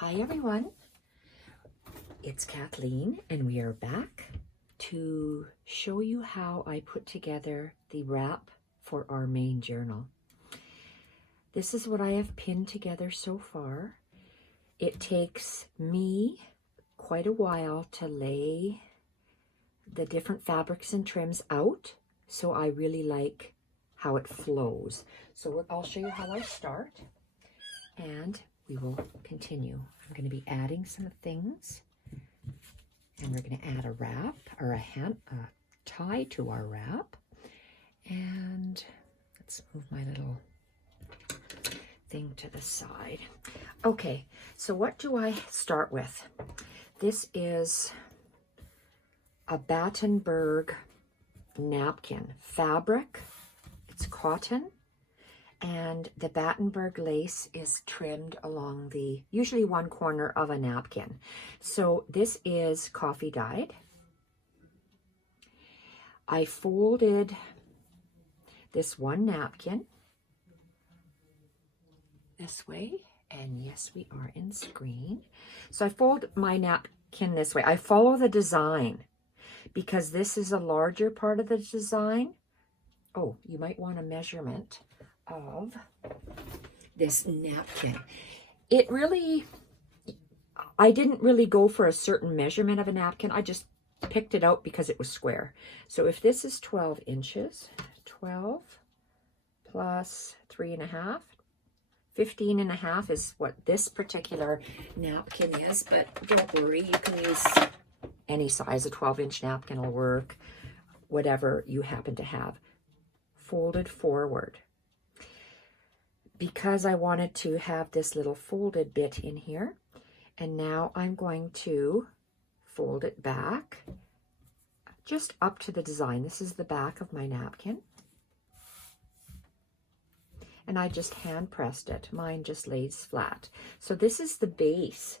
Hi everyone, it's Kathleen and we are back to show you how I put together the wrap for our main journal. This is what I have pinned together so far. It takes me quite a while to lay the different fabrics and trims out, so I really like how it flows. So I'll show you how I start and we will continue. I'm going to be adding some things, and we're going to add a wrap or a tie to our wrap. And let's move my little thing to the side. Okay, so what do I start with? This is a Battenberg napkin fabric. It's cotton. And the Battenberg lace is trimmed along the, usually one corner of a napkin. So this is coffee dyed. I folded this one napkin this way, and yes, we are in screen. So I fold my napkin this way. I follow the design because this is a larger part of the design. Oh, you might want a measurement of this napkin. It really, I didn't really go for a certain measurement of a napkin. I just picked it out because it was square. So if this is 12 inches, 12 plus 3.5, 15.5 is what this particular napkin is, but don't worry, you can use any size. A 12-inch napkin will work, whatever you happen to have. Folded forward, because I wanted to have this little folded bit in here. And now I'm going to fold it back just up to the design. This is the back of my napkin. And I just hand pressed it. Mine just lays flat. So this is the base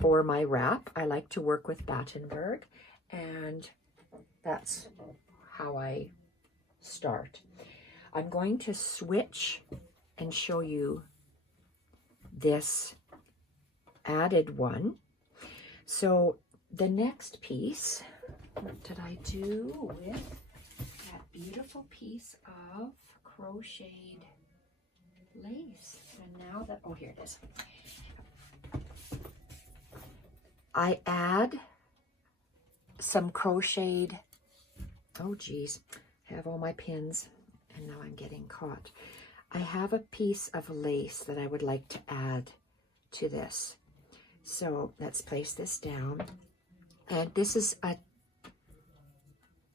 for my wrap. I like to work with Battenberg, and that's how I start. I'm going to switch and show you this added one. So the next piece, what did I do with that beautiful piece of crocheted lace? And now that, oh, here it is. I add some crocheted, oh geez, I have all my pins and now I'm getting caught. I have a piece of lace that I would like to add to this. So let's place this down. And this is a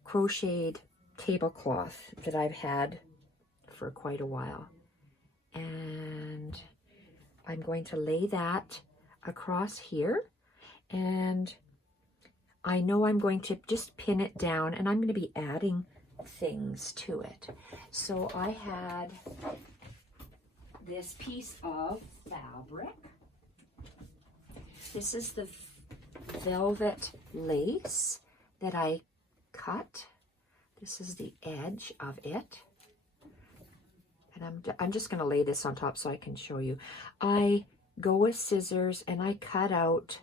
crocheted tablecloth that I've had for quite a while. And I'm going to lay that across here. And I know I'm going to just pin it down, and I'm going to be adding things to it. So I had this piece of fabric. This is the velvet lace that I cut. This is the edge of it. And I'm just going to lay this on top so I can show you. I go with scissors and I cut out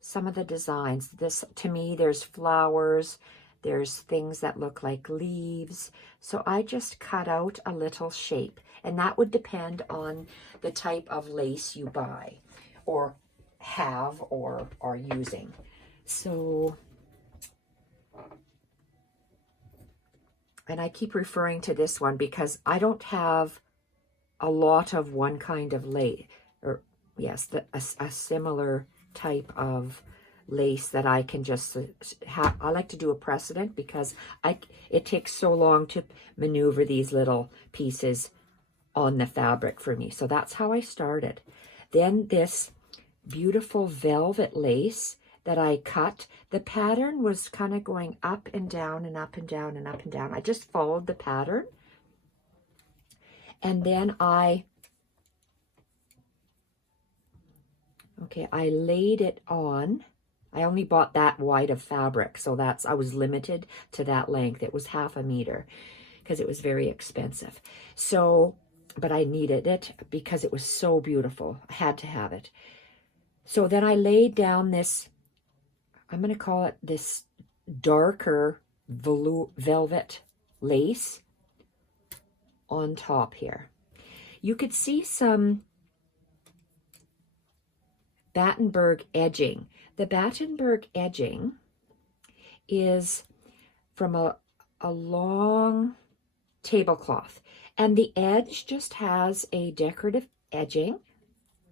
some of the designs. This, to me, there's flowers, there's things that look like leaves. So I just cut out a little shape, and that would depend on the type of lace you buy or have or are using. So, and I keep referring to this one because I don't have a lot of one kind of lace, or yes, a similar type of lace that I can just have. I like to do a precedent because it takes so long to maneuver these little pieces on the fabric for me. So that's how I started. Then this beautiful velvet lace that I cut, the pattern was kind of going up and down and up and down and up and down. I just followed the pattern. And then I laid it on. I only bought that wide of fabric, so I was limited to that length. It was 1/2 meter because it was very expensive. So, but I needed it because it was so beautiful. I had to have it. So then I laid down this, I'm going to call it this darker velvet lace on top here. You could see some Battenberg edging. The Battenberg edging is from a long tablecloth, and the edge just has a decorative edging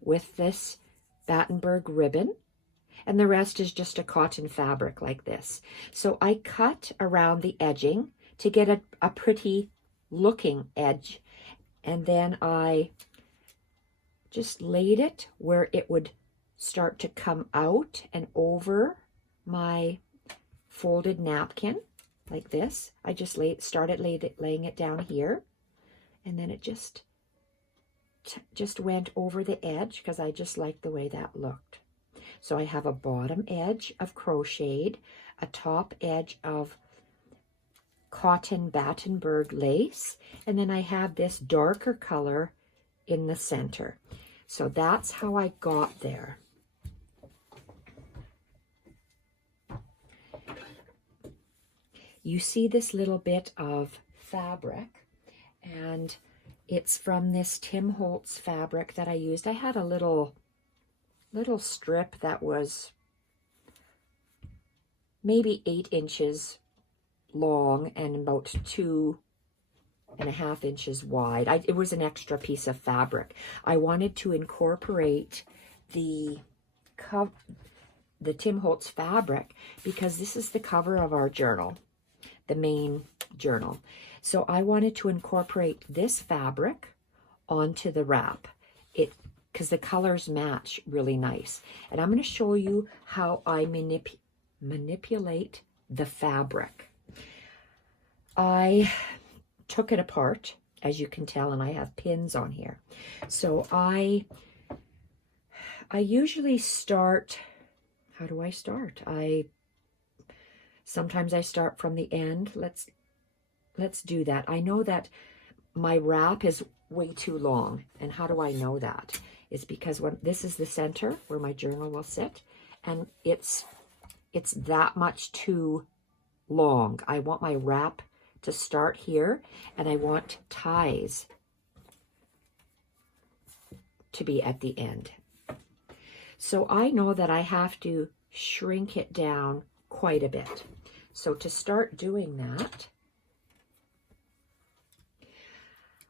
with this Battenberg ribbon, and the rest is just a cotton fabric like this. So I cut around the edging to get a pretty looking edge, and then I just laid it where it would start to come out and over my folded napkin like this. I just started laying it down here, and then it just went over the edge because I just liked the way that looked. So I have a bottom edge of crocheted, a top edge of cotton Battenberg lace, and then I have this darker color in the center. So that's how I got there. You see this little bit of fabric, and it's from this Tim Holtz fabric that I used. I had a little strip that was maybe 8 inches long and about 2.5 inches wide. It was an extra piece of fabric. I wanted to incorporate the Tim Holtz fabric because this is the cover of our journal, the main journal. So I wanted to incorporate this fabric onto the wrap, because the colors match really nice. And I'm going to show you how I manipulate the fabric. I took it apart, as you can tell, and I have pins on here. So I usually start, how do I start? Sometimes I start from the end. Let's do that. I know that my wrap is way too long. And how do I know that? It's because when this is the center where my journal will sit, and it's that much too long. I want my wrap to start here, and I want ties to be at the end. So I know that I have to shrink it down quite a bit. So to start doing that,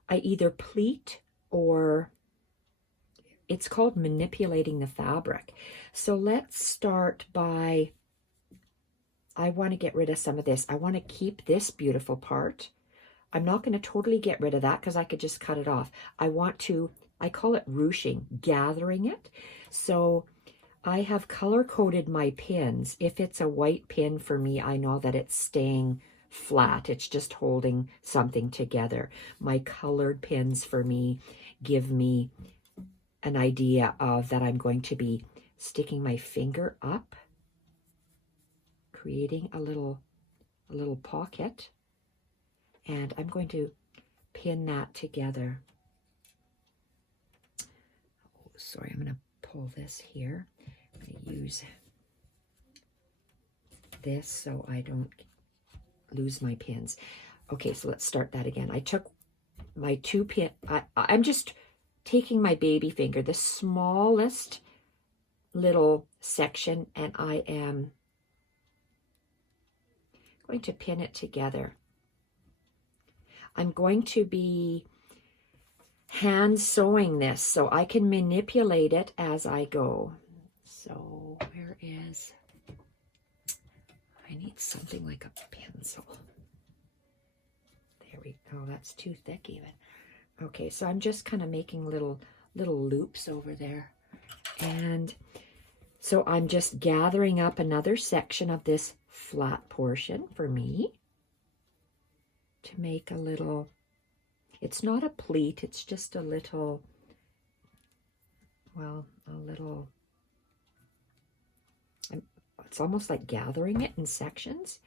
I either pleat, or it's called manipulating the fabric. So let's start by, I want to get rid of some of this. I want to keep this beautiful part. I'm not going to totally get rid of that because I could just cut it off. I call it ruching, gathering it. So I have color-coded my pins. If it's a white pin for me, I know that it's staying flat. It's just holding something together. My colored pins for me give me an idea of that I'm going to be sticking my finger up, creating a little pocket, and I'm going to pin that together. Oh, sorry, I'm going to pull this here. I'm going to use this so I don't lose my pins. Okay, so let's start that again. I took my 2 pin. I'm just taking my baby finger, the smallest little section, and I am going to pin it together. I'm going to be hand sewing this so I can manipulate it as I go. So where is, I need something like a pencil. There we go. That's too thick even. Okay, so I'm just kind of making little loops over there. And so I'm just gathering up another section of this flat portion for me to make a little, it's not a pleat, it's just a little, well, it's almost like gathering it in sections.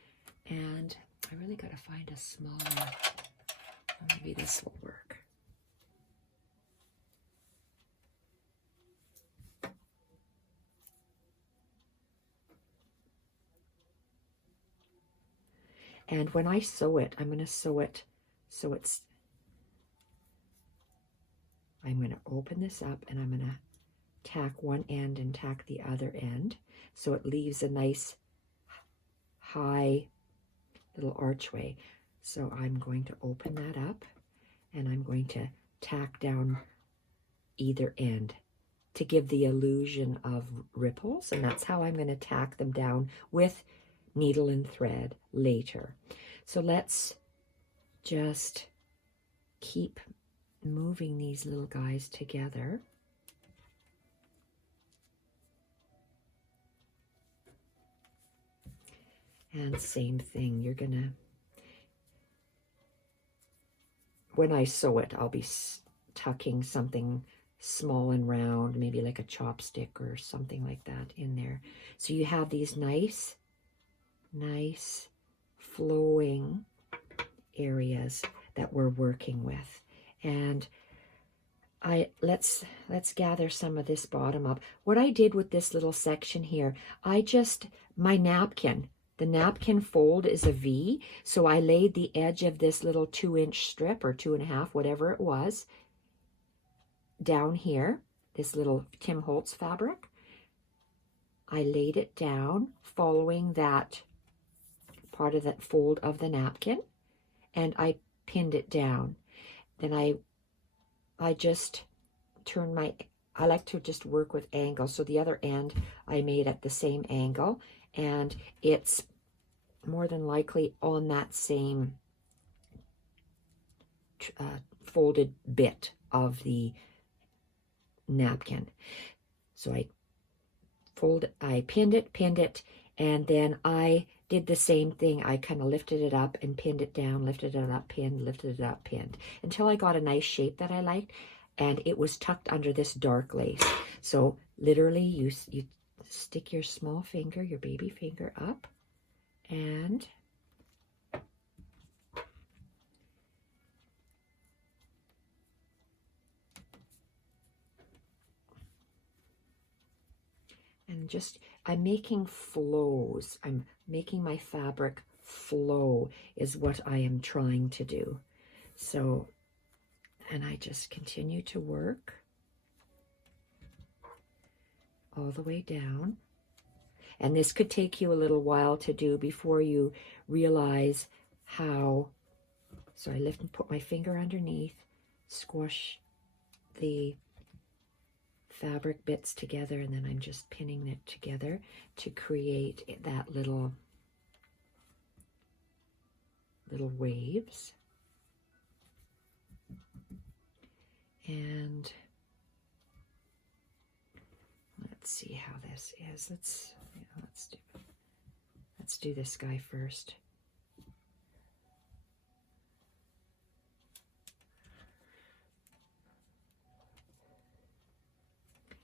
And I really got to find a smaller, maybe this will work. And when I sew it, I'm going to sew it so I'm going to open this up and I'm going to tack one end and tack the other end so it leaves a nice high little archway. So I'm going to open that up and I'm going to tack down either end to give the illusion of ripples, and that's how I'm going to tack them down with needle and thread later. So let's just keep moving these little guys together. And same thing, you're gonna, when I sew it, I'll be tucking something small and round, maybe like a chopstick or something like that in there. So you have these nice flowing areas that we're working with. And let's gather some of this bottom up. What I did with this little section here, my napkin, the napkin fold is a V, so I laid the edge of this little 2-inch strip or 2.5, whatever it was, down here, this little Tim Holtz fabric. I laid it down following that part of that fold of the napkin, and I pinned it down. Then I just turn I like to just work with angles. So the other end I made at the same angle, and it's more than likely on that same folded bit of the napkin. So I pinned it, and then I did the same thing. I kind of lifted it up and pinned it down, lifted it up, pinned, lifted it up, pinned, until I got a nice shape that I liked, and it was tucked under this dark lace. So literally you stick your small finger, your baby finger up, and I'm making flows. I'm making my fabric flow is what I am trying to do. So, and I just continue to work all the way down. And this could take you a little while to do before you realize how. So I lift and put my finger underneath, squash the fabric bits together, and then I'm just pinning it together to create that little waves. And let's see how this is. Let's do this guy first.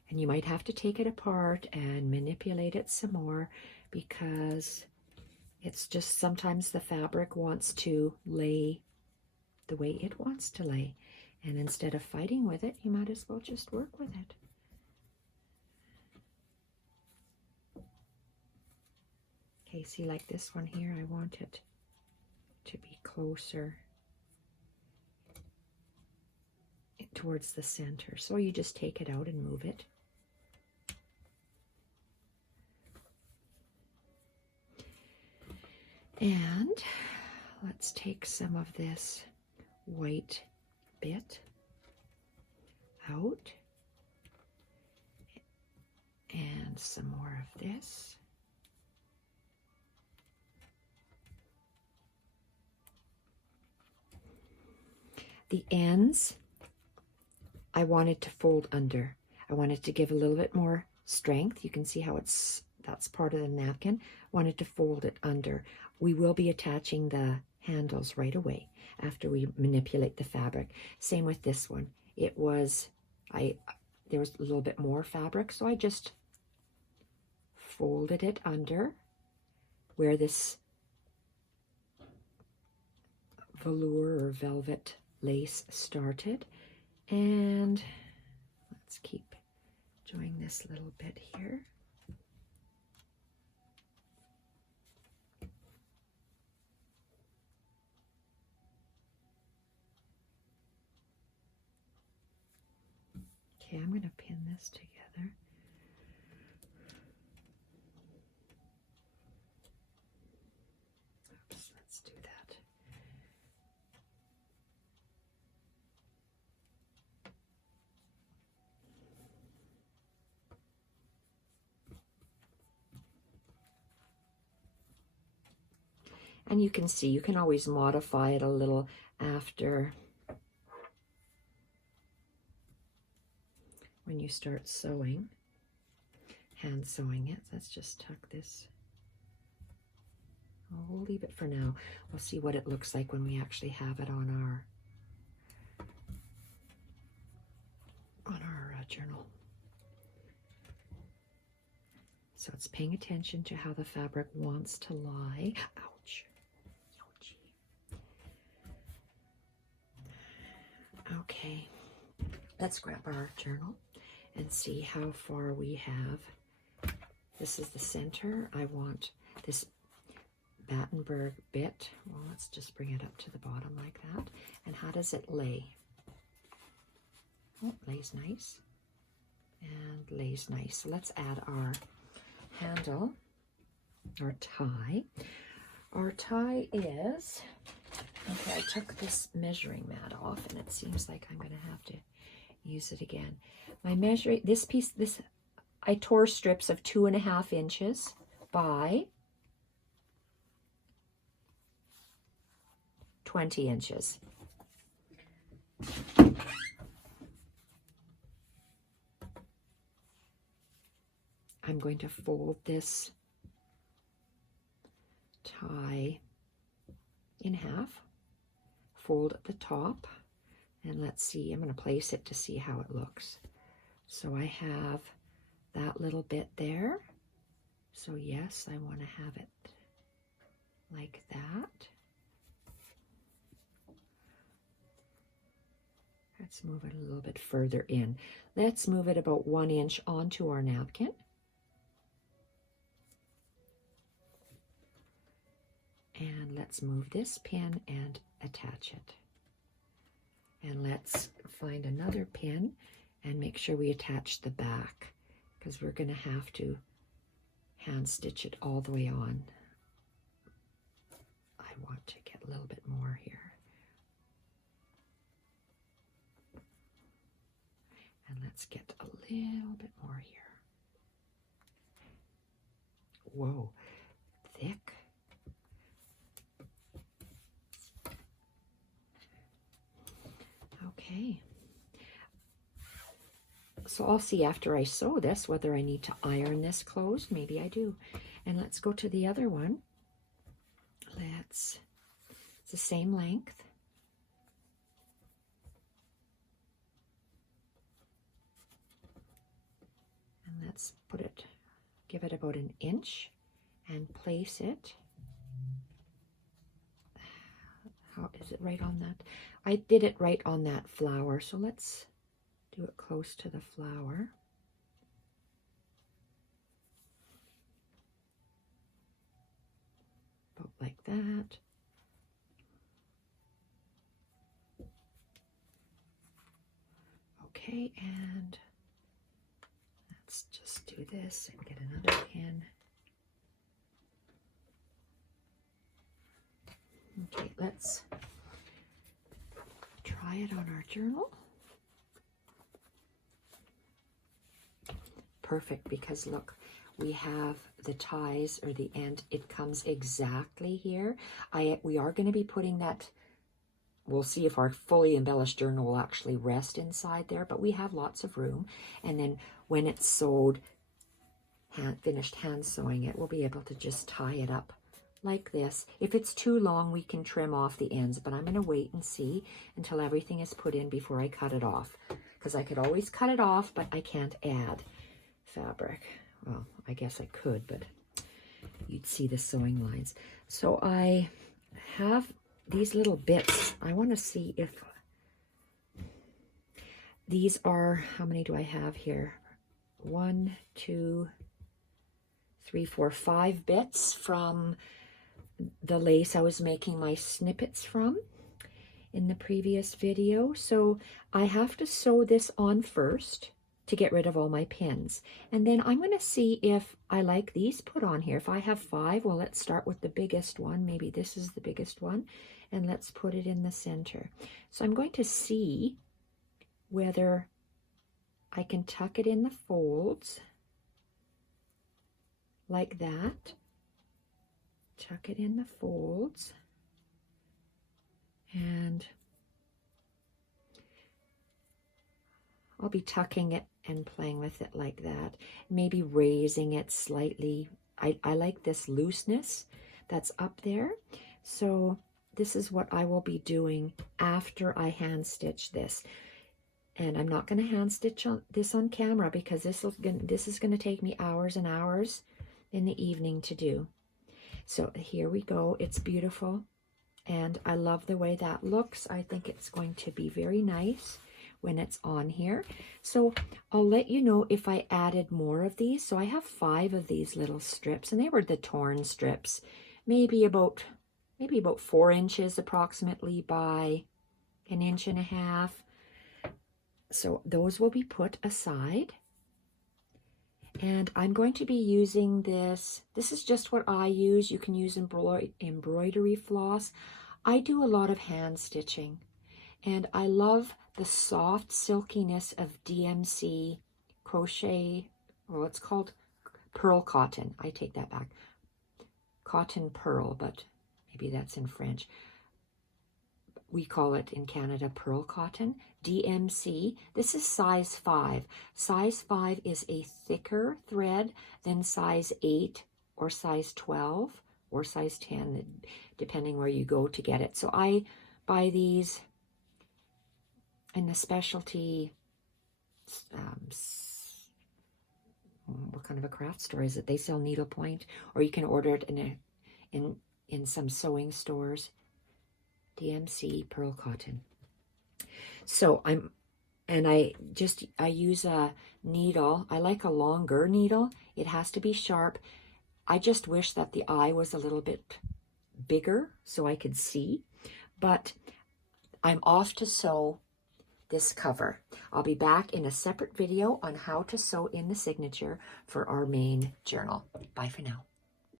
And you might have to take it apart and manipulate it some more, because it's just sometimes the fabric wants to lay the way it wants to lay. And instead of fighting with it, you might as well just work with it. Okay, see, like this one here, I want it to be closer towards the center. So you just take it out and move it. And let's take some of this white bit out and some more of this. The ends, I wanted to fold under. I wanted to give a little bit more strength. You can see how that's part of the napkin. Wanted to fold it under. We will be attaching the handles right away after we manipulate the fabric. Same with this one. There was a little bit more fabric, so I just folded it under where this velour or velvet lace started. And let's keep doing this little bit here. Okay, I'm going to pin this together. Oops, let's do that. And you can see, you can always modify it a little after when you start sewing, hand sewing it. Let's just tuck this. Oh, we'll leave it for now. We'll see what it looks like when we actually have it on our journal. So it's paying attention to how the fabric wants to lie. Ouch. Ouchie. Okay, let's grab our journal and see how far we have. This is the center. I want this Battenberg bit. Well, let's just bring it up to the bottom like that. And how does it lay? Oh, it lays nice. And lays nice. So let's add our handle, our tie. Our tie is, okay, I took this measuring mat off and it seems like I'm going to have to use it again. My measuring, this piece, I tore strips of 2.5 inches by 20 inches. I'm going to fold this tie in half, fold at the top, and let's see, I'm going to place it to see how it looks. So I have that little bit there. So yes, I want to have it like that. Let's move it a little bit further in. Let's move it about 1 inch onto our napkin. And let's move this pin and attach it. And let's find another pin and make sure we attach the back, because we're going to have to hand stitch it all the way on. I want to get a little bit more here. And let's get a little bit more here. Whoa, thick. Okay. So I'll see after I sew this whether I need to iron this closed. Maybe I do. And let's go to the other one. It's the same length. And let's put it, give it about 1 inch and place it. How is it right on that? I did it right on that flower, so let's do it close to the flower. About like that. Okay, and let's just do this and get another pin. Okay, let's try it on our journal. Perfect, because look, we have the ties, or the end, it comes exactly here. We are going to be putting that, we'll see if our fully embellished journal will actually rest inside there, but we have lots of room. And then when it's sewed, finished hand sewing it, we'll be able to just tie it up like this. If it's too long, we can trim off the ends, but I'm going to wait and see until everything is put in before I cut it off, because I could always cut it off, but I can't add fabric. Well, I guess I could, but you'd see the sewing lines. So I have these little bits. I want to see if these are, how many do I have here? 1, 2, 3, 4, 5 bits from the lace I was making my snippets from in the previous video. So I have to sew this on first, to get rid of all my pins. And then I'm going to see if I like these put on here. If I have 5, well, let's start with the biggest one. Maybe this is the biggest one. And let's put it in the center. So I'm going to see whether I can tuck it in the folds like that. Tuck it in the folds. And I'll be tucking it and playing with it like that. Maybe raising it slightly. I like this looseness that's up there. So this is what I will be doing after I hand stitch this. And I'm not going to hand stitch this on camera because this is going to take me hours and hours in the evening to do. So here we go. It's beautiful. And I love the way that looks. I think it's going to be very nice when it's on here. So I'll let you know if I added more of these. So I have 5 of these little strips, and they were the torn strips, maybe about 4 inches approximately by 1.5 inches. So those will be put aside. And I'm going to be using this. This is just what I use. You can use embroidery floss. I do a lot of hand stitching, and I love the soft silkiness of DMC crochet. Well, it's called pearl cotton. I take that back. Cotton pearl, but maybe that's in French. We call it in Canada pearl cotton. DMC. This is size 5. Size 5 is a thicker thread than size 8 or size 12 or size 10, depending where you go to get it. So I buy these in the specialty, what kind of a craft store is it? They sell needlepoint, or you can order it in some sewing stores. DMC pearl cotton. So I use a needle. I like a longer needle. It has to be sharp. I just wish that the eye was a little bit bigger so I could see, but I'm off to sew this cover. I'll be back in a separate video on how to sew in the signature for our main journal. Bye for now.